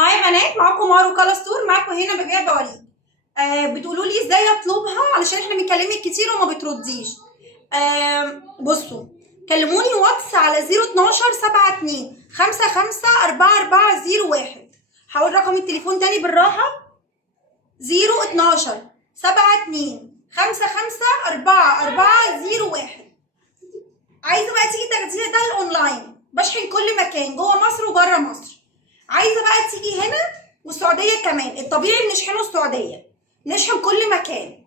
هاي يا بنات، معاكم مارو كالا ستور. معاكم هنا بجايه بوريك. بتقولوا لي ازاي اطلبها علشان احنا بنكلمك كتير وما بترديش. بصوا، كلموني واتس على 012 72 55 4401. هقول رقم التليفون تاني بالراحه: 012 72 55 4401. عايزه بقى تيجي تاخديها ده الاونلاين، بشحن كل مكان جوه مصر وبره مصر. عايزه بقى تيجي هنا والسعوديه كمان، الطبيعي بنشحنه السعوديه، نشحن كل مكان.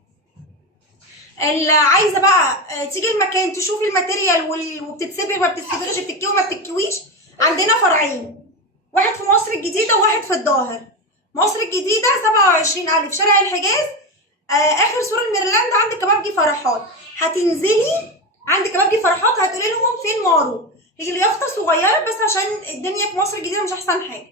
اللي عايزه بقى تيجي المكان تشوفي الماتيريال وبتتسبغ ما بتتسبغش، بتتكوي ما بتتكويش، عندنا فرعين، واحد في مصر الجديده وواحد في الظاهر. مصر الجديده 27000 شارع الحجاز، اخر سور الميرلاند، عند كبابجي فرحات. هتنزلي عند كبابجي فرحات هتقولي لهم فين مارو. هي اليافطه صغيره بس عشان الدنيا في مصر الجديده مش احسن حاجه،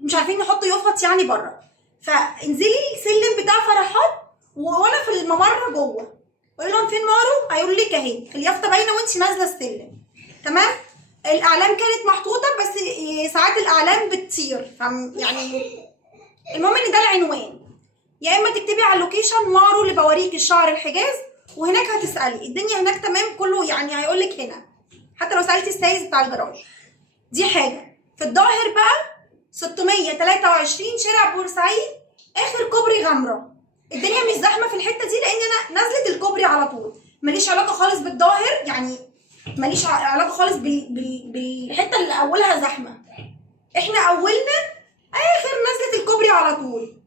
مش عارفين نحط يافط يعني بره. فانزلي السلم بتاع فرحات وانا في الممر جوه، قولي لهم فين مارو، هيقولوا لك اهي اليافطه باينه وانت نازله السلم. تمام. الاعلام كانت محطوطه بس ساعات الاعلام بتطير، يعني المهم ان ده العنوان. يا اما تكتبي على اللوكيشن مارو اللي بوريك الشعر الحجاز، وهناك هتسالي الدنيا هناك تمام كله، يعني هيقول لك هنا حتى لو سالتي السايز بتاع الجراج. دي حاجه. في الظاهر بقى 623 شارع بورسعيد، اخر كوبري غمره. الدنيا مش زحمه في الحته دي لان انا نزلت الكوبري على طول، ماليش علاقه خالص بالظاهر، يعني ماليش علاقه خالص بالحته اللي اولها زحمه. احنا اولنا اخر نزلت الكوبري على طول.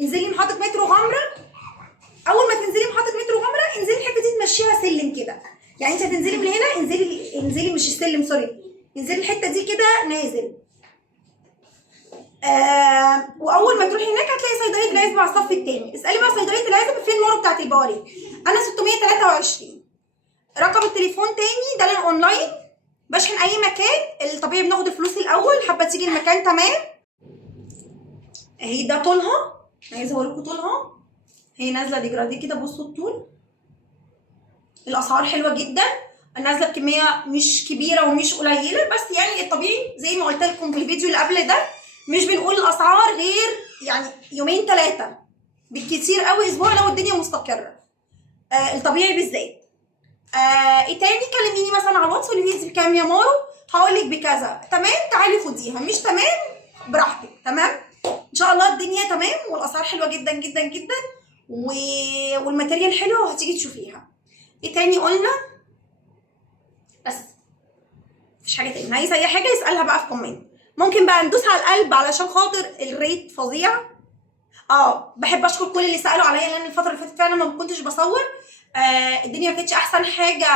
انزلي محطه مترو غمره، اول ما تنزلي محطه مترو غمره انزلي الحته دي تمشيها سلم كده، يعني انت هتنزلي من هنا، انزلي مش السلم سوري، انزلي الحته دي كده نازل. واول ما تروحي هناك هتلاقي صيدليه العزبه على الصف الثاني. اسالي بقى صيدليه العزبه فين مارو بتاعت البواري. انا 623. رقم التليفون تاني ده للاونلاين، بشحن اي مكان. الطبيعي بناخد الفلوس الاول، حابه تيجي المكان تمام. اهي ده طولها، عايزه اوريكم طولها، هي نازله ديجرادي كده، بصوا الطول. الاسعار حلوه جدا، نازله بكميه مش كبيره ومش قليله، بس يعني الطبيعي زي ما قلت لكم في الفيديو اللي قبل ده، مش بنقول الاسعار غير يعني يومين ثلاثه بالكتير قوي، اسبوع لو الدنيا مستقره. الطبيعي بالذات. ايه تاني؟ كلميني مثلا على الواتس قولي لي بكام يا مارو، هقول لك بكذا. تمام تعالي خديها، مش تمام براحتك. تمام ان شاء الله الدنيا تمام، والاسعار حلوه جدا جدا جدا، والماتيريال حلوه وهتيجي تشوفيها. ايه تاني قلنا؟ بس مفيش حاجه تاني. عايزه اي حاجه يسالها بقى في كومنت. ممكن بقى ندوس على القلب علشان خاطر الريت فظيع. بحب اشكر كل اللي سالوا عليا، لان الفتره اللي فاتت فعلا ما كنتش بصور. الدنيا ما كانتش احسن حاجه،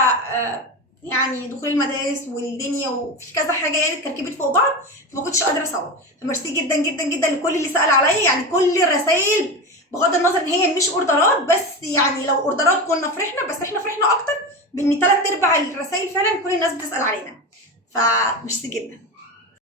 يعني دخول المدارس والدنيا وفي كذا حاجه يعني اتركبت فوق بعض، فما كنتش قادره اصور. فميرسي جدا جدا جدا لكل اللي سال عليا، يعني كل الرسائل بغض النظر ان هي مش اوردرات، بس يعني لو اوردرات كنا فرحنا، بس احنا فرحنا اكتر بان 3/4 الرسائل فعلا كل الناس بتسال علينا. فميرسي جدا.